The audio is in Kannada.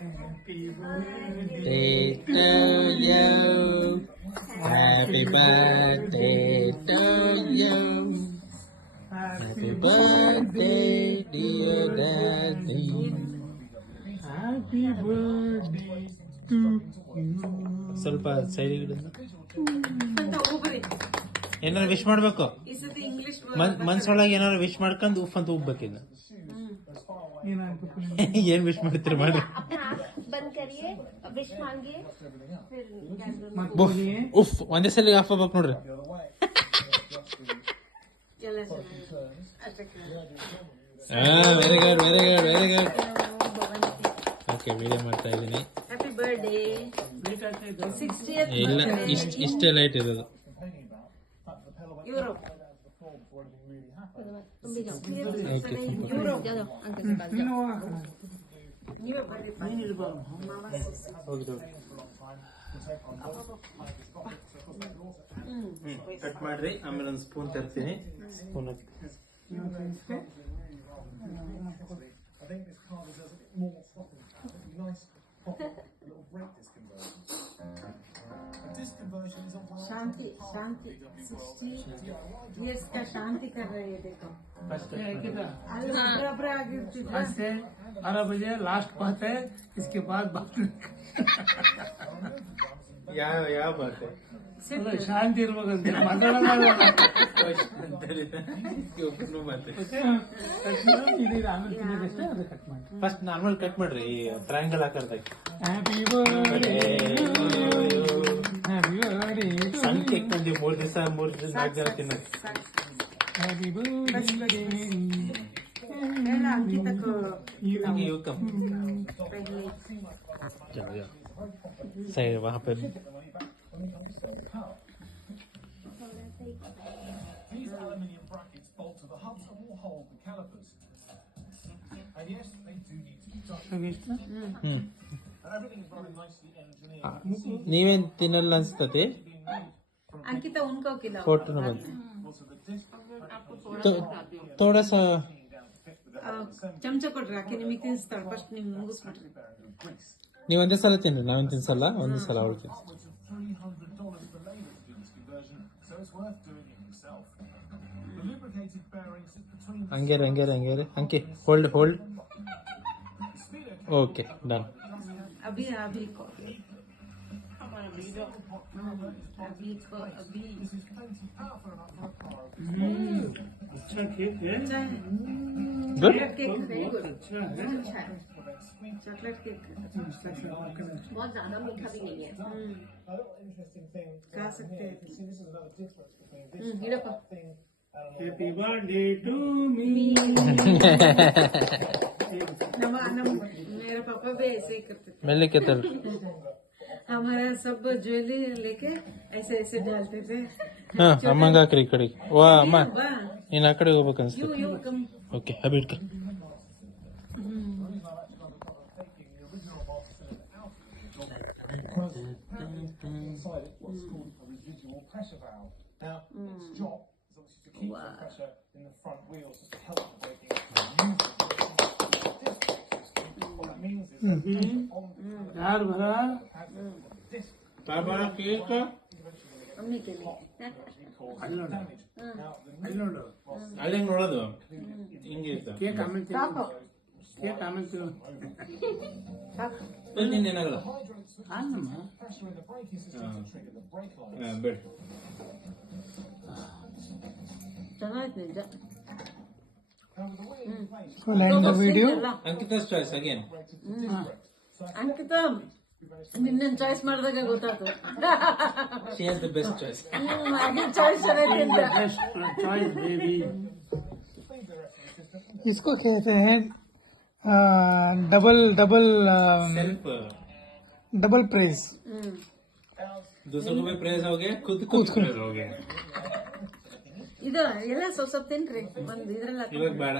to you. Happy birthday to you. Happy birthday, dear daddy. Happy birthday to you. ಸ್ವಲ್ಪ ಸೈಡ್ ಏನಾರು ವಿಶ್ ಮಾಡ್ಬೇಕು. ಮನ್ಸೊಳಗೆ ಏನಾರು ವಿಶ್ ಮಾಡ್ಕೊಂಡು ಉಫ್ ಅಂತ ಉಬ್ಬೇಕಿನ್ನ. ಏನ್ ವಿಶ್ ಮಾಡ್ತೀರಿ ಮಾಡ್ರಿ. ಉಫ್ ಒಂದೇ ಸಲ ಆಫ್ ಆಗ್ಬೇಕು ನೋಡ್ರಿ. Very good very good very good. Okay video ಮಾಡ್ತಾ ಇದ್ದೀನಿ. ಇಲ್ಲ ಇಷ್ಟೇ ಲೈಟ್ ಇರೋದು. ಕಟ್ ಮಾಡ್ರಿ, ಆಮೇಲೆ ಒಂದು ಸ್ಪೂನ್ ತರ್ತೀನಿ. ಸ್ಪೂನ್ शांति शांति 60 years का शांति कर रही है. देखो बराबर आगे से 12 बजे लास्ट बात है, इसके बाद बात ಯಾವ ಬಾತ್ ಶಾಂತಿ ಇರ್ಬೇಕಂತ ಫಸ್ಟ್ ನಾರ್ಮಲ್ ಕಟ್ ಮಾಡ್ರಿ, ಟ್ರಯಾಂಗಲ್ ಆಕಾರದಾಗ. ಸಣ್ಣ ಕೇಕ್ ತಂದಿ 3 ದಿವಸ 4 ಜನ ತಿನ್ನೋದು. सही वहाँ पे ನೀವೇನ್ ತಿನ್ನಲ್ಲ ಅನ್ಸ್ತತೆ. अंकिता उनको खिलाओ. फोटो न बंद थोड़ा सा ಚಮಚ ಕೊಡ್ರಿ, ಆಕೆ ನಿಮಗೆ ತಿನ್ನಿಸ್ತಾಳೆ. ಫಸ್ಟ್ ನೀವು ಮುಗಿಸ್ಬಿಟ್ರಿ. ನೀವು ಒಂದೇ ಸಲ ತಿನ್ರಿ, ನಾವೇನ್ ತಿನ್ಸಲ್ಲ. ಒಂದೇ ಸಲ ಅವ್ರು ತಿನ್ಸ್ತಾರೆ. ಹಂಗೇರಿ ಹಂಗೇರಿ ಹಂಗೇರಿ ಹಂಗೆ ಹೋಲ್ಡ್ ಹೋಲ್ಡ್. Okay done. अभी अभी को अभी को अभी अच्छा केक है, good. Chocolate cake very good. अच्छा है, चॉकलेट केक बहुत ज्यादा मीठा भी नहीं है. खा सकते हैं. गिड़प्पा हैप्पी बर्थडे टू मी. मेरे पापा भी ऐसे ही करते थे. मेले के तर हमारा सब ज्वेलरी लेके ऐसे ऐसे डालते थे. ಹಾ ಅಮ್ಮಂಗ ಹಾಕ್ರಿ ಈ ಕಡೆ. ವಾ ಅಮ್ಮ बा ನೀನ್ ಆ ಕಡೆ ಹೋಗ್ಬೇಕು यू ಅನ್ಸುತ್ತೆ. यू कम. ಓಕೆ ಹಬಿಡ್ಕ. Now, its job is obviously to keep some pressure in the front wheels just to help the braking. What that means is that on यार भरा the disc Baba cake mummy के लिए. damage. Now, the new ಅಲ್ಲಿ ನೋಡೋದು ಹಿಂಗೆ ಇತ್ತು. केक आमेಲೆ साको केक आमेಲೆ साको ಏನಾಗಲ್ಲ. pressure in the braking system to trigger the brake lights. ಬೇಡ. ಚೆನ್ನಾಗಿತ್ತು ನಿಜ. Now, with the wheel in place, will end the video. ಅಂಕಿತಾ's choice again. ಅಂಕಿತ ನಿನ್ನ ಚಾಯ್ಸ್ ಮಾಡಿದಾಗ ಗೊತ್ತಾಯ್ತು. She has the best choice. ಅದೇ ಚಾಯ್ಸ್ ಚೆನ್ನಾಗಿತ್ತು. Best choice baby. इसको कहते हैं double double Self double praise. दूसरों को भी प्रेज हो गया, खुद को भी प्रेज हो गया. ಇದು ಎಲ್ಲ ಸ್ವಲ್ಪ ತಿನ್ರಿ. ಒಂದು ಇದ್ರಲ್ಲ ಇವಾಗ ಬೇಡ.